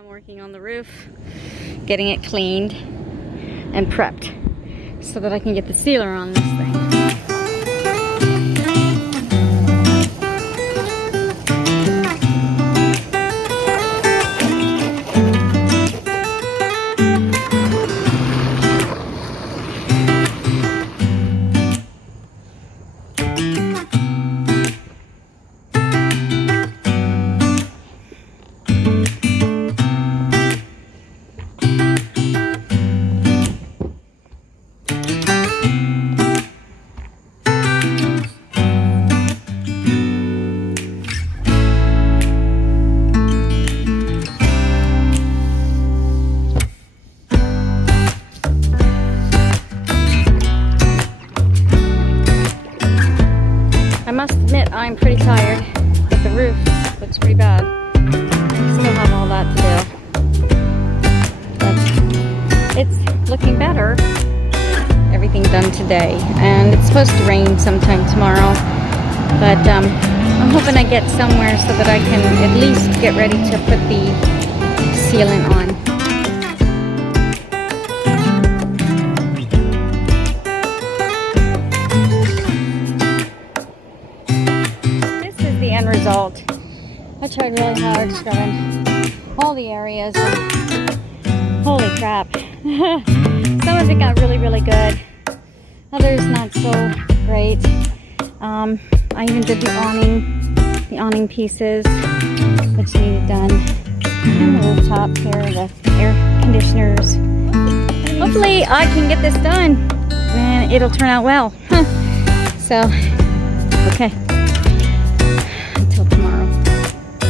I'm working on the roof, getting it cleaned and prepped so that I can get the sealer on this thing. I must admit I'm pretty tired, but the roof looks pretty bad. Still have all that to do. But it's looking better. Everything done today. And it's supposed to rain sometime tomorrow. But I'm hoping I get somewhere so that I can at least get ready to put the sealant on. The end result. I tried really hard scrubbing all the areas and holy crap. Some of it got really good, others not so great. I even did the awning pieces which needed done, and the rooftop here, the air conditioners. Hopefully I can get this done and it'll turn out well. So okay,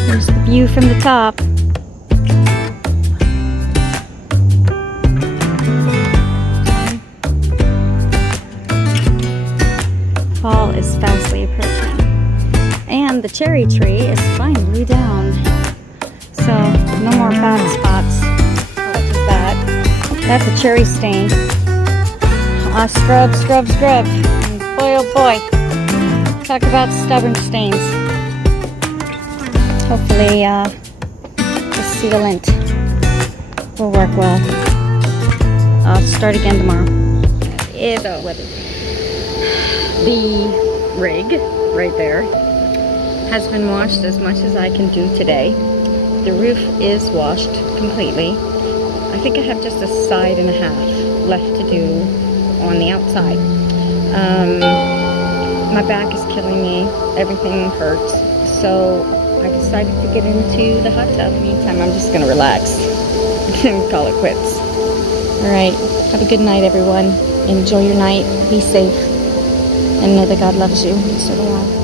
here's the view from the top. Fall is fastly approaching. And the cherry tree is finally down. So, no more bad spots. What is that? That's a cherry stain. Scrub. And boy, oh boy. Talk about stubborn stains. Hopefully the sealant will work well. I'll start again tomorrow. The rig right there has been washed as much as I can do today. The roof is washed completely. I think I have just a side and a half left to do on the outside. My back is killing me. Everything hurts. So I decided to get into the hot tub. In the meantime, I'm just going to relax and call it quits. Alright, have a good night, everyone. Enjoy your night. Be safe. And know that God loves you. So do I.